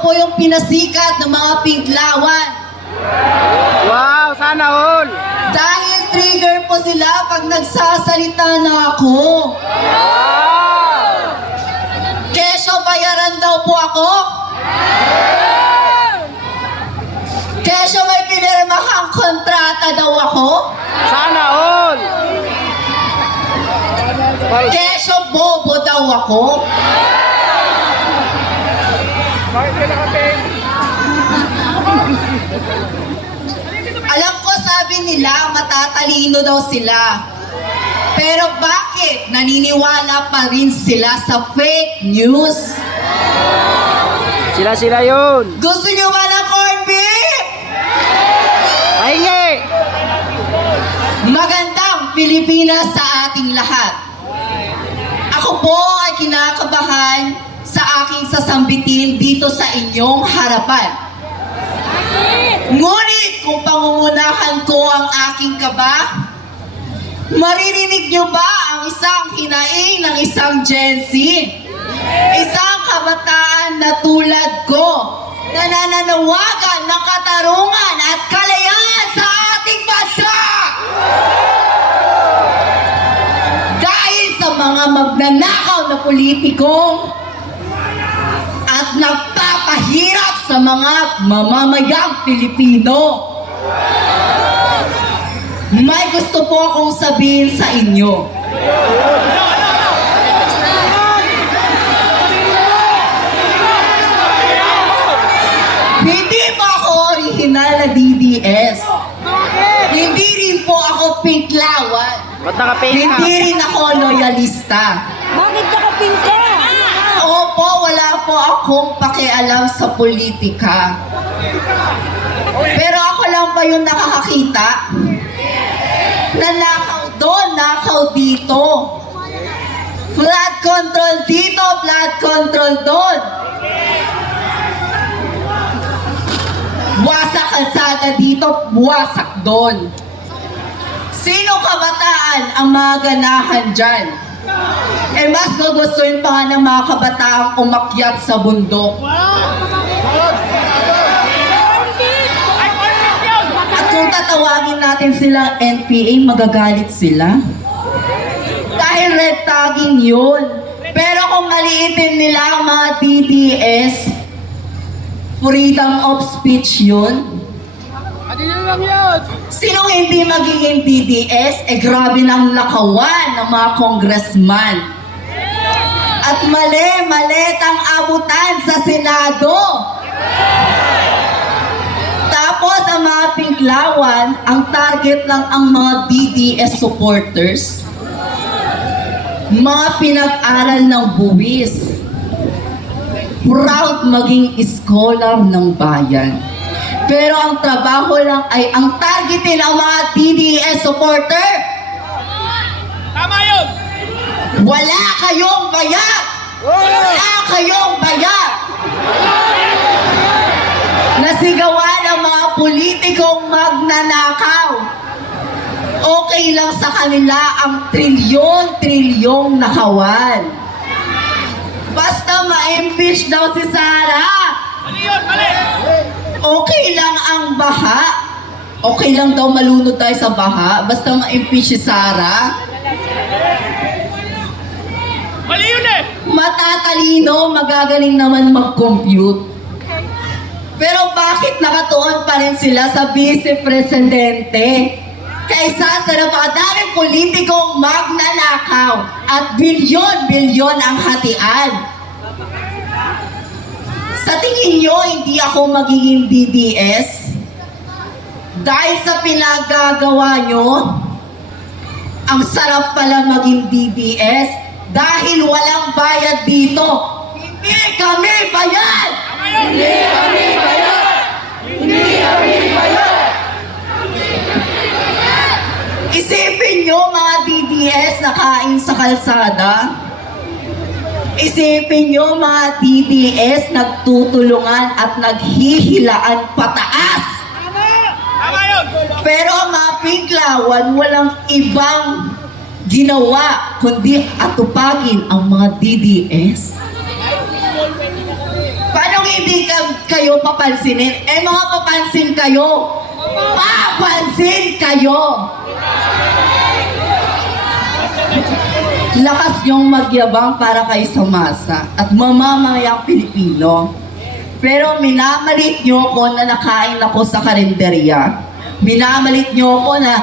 Ako po yung pinasikat ng mga Pinklawan. Wow, sana all. Dahil trigger po sila pag nagsasalita na ako. Kesyo, bayaran daw po ako? Kesyo, may pinirmahang kontrata daw ako? Sana all. Kesyo, bobo daw ako? Alam ko, sabi nila matatalino daw sila. Pero bakit naniniwala pa rin sila sa fake news? Sila yun. Gusto nyo ba ng corned beef? Pahingi. Magandang Pilipinas sa ating lahat. Ako po ay kinakabahan sa aking sasambitin dito sa inyong harapan. Ngunit kung pangungunahan ko ang aking kaba, maririnig nyo ba ang isang hinaing ng isang Gen Z? Isang kabataan na tulad ko na nananawagan ng katarungan at kalayaan sa ating bansa! Dahil sa mga magnanakaw na politikong at nagpapahirap sa mga mamamayang Pilipino. May gusto po akong sabihin sa inyo. Hindi po ako original na DDS. Hindi rin po ako Pinklawan. Ba't nakapink ka? Hindi rin ako loyalista. Bakit nakapink ka? Opo, wala po akong pakialam sa politika. Pero ako lang ba yung nakakakita? Nanakaw doon, nakaw dito. Flood control dito, flood control doon. Wasak kalsada dito, wasak doon. Sino kabataan ang mga ganahan dyan? Eh mas gugustuhin pa nga ng mga kabataang umakyat sa bundok. At kung tatawagin natin silang NPA, magagalit sila. Dahil red tagging yun. Pero kung maliitin nila ang mga DDS, freedom of speech yun. Sinong hindi magiging DDS? Eh grabe ng lakawan ng mga congressman. At mali ang abutan sa Senado. Tapos ang mga Pinklawan, ang target lang ang mga DDS supporters. Mga pinag-aral ng buwis. Proud maging scholar ng bayan. Pero ang trabaho lang ay ang targetin ang mga DDS supporter. Tama yun! Wala kayong bayad! Wala kayong bayad! Nasigawan ang mga politikong magnanakaw. Okay lang sa kanila ang trilyon-trilyong nakawan. Basta ma-impeach daw si Sara. Mali yun, mali! Okay lang ang baha. Okay lang daw malunod tayo sa baha. Basta ma-impeach si Sara. Mali yun eh! Matatalino, magagaling naman mag-compute. Pero bakit nakatuon pa rin sila sa vice-presidente? Kaysa sa napakadaming politikong magnanakaw at bilyon-bilyon ang hatian. Sa tingin nyo, hindi ako magiging DDS? Dahil sa pinagagawa nyo, ang sarap pala maging DDS dahil walang bayad dito. Hindi kami bayad! Hindi kami bayad! Hindi kami bayad! Isipin nyo mga DDS na kain sa kalsada. Isipin nyo mga DDS nagtutulungan at naghihilaan pataas. Tama yun! Pero ang mga Pinklawan walang ibang ginawa kundi atupagin ang mga DDS. Paano hindi hindi kayo papansinin. Eh mga papansin kayo. Papansin kayo. Lakas niyong magyabang para kay sa masa at mamamayang Pilipino. Pero minamalit niyo ako na nakain ako sa karinderya. Minamalit niyo ako na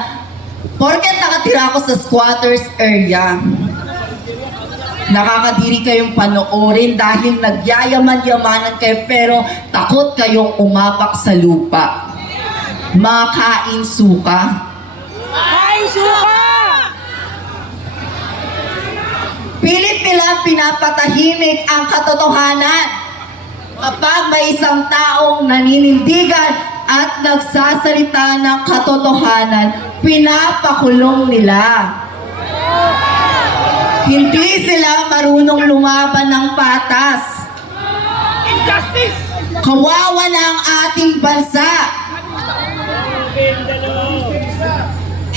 porket nakatira ako sa squatters area. Nakakadiri kayong panoorin dahil nagyayaman-yamanan kayo pero takot kayong umapak sa lupa. Makain suka. Ay, suka! Pilit nila pinapatahimik ang katotohanan. Kapag may isang taong naninindigan at nagsasalita ng katotohanan, pinapakulong nila. Hindi sila marunong lumaban ng patas. Injustice! Kawawa na ang ating bansa.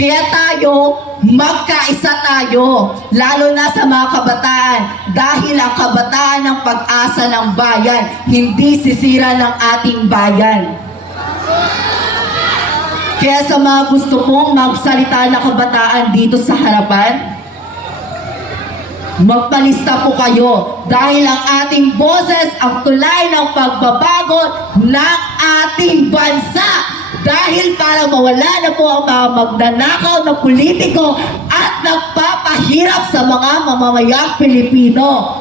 Kaya tayo, magkaisa tayo, lalo na sa mga kabataan, dahil ang kabataan ang pag-asa ng bayan, hindi sisira ng ating bayan. Kaya sa mga gusto pong magsalita na kabataan dito sa harapan, magpalista po kayo dahil ang ating boses ang tulay ng pagbabago ng ating bansa. Dahil para mawala na po ang mga magnanakaw na politiko at nagpapahirap sa mga mamamayang Pilipino.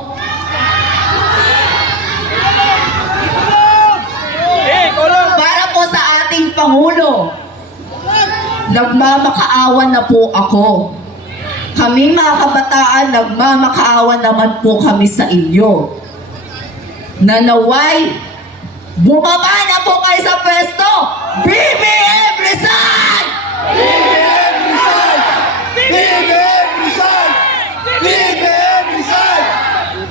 Para po sa ating Pangulo, nagmamakaawa na po ako. Kami mga kabataan, nagmamakaawa naman po kami sa inyo. Nanaway, bumaba na po kayo sa pwesto! BBM resign! BBM resign! BBM resign! BBM resign!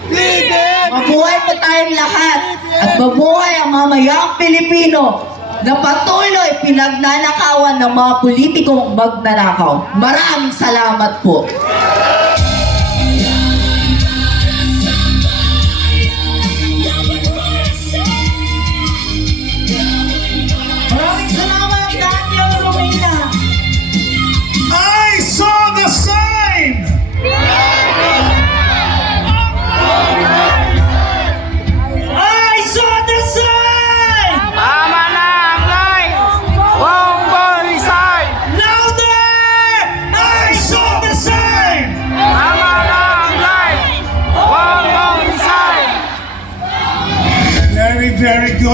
BBM! Mabuhay po tayong lahat at mabuhay ang mamayang Pilipino na patuloy pinagnanakawan ng mga politikong magnanakaw. Maraming salamat po. Maraming salamat, Daniel Romina. I saw the sign! I saw the sign! Tama na ang live! Bongbong resign! Louder! I saw the sign! Tama na ang live! Bongbong resign! Very, very good.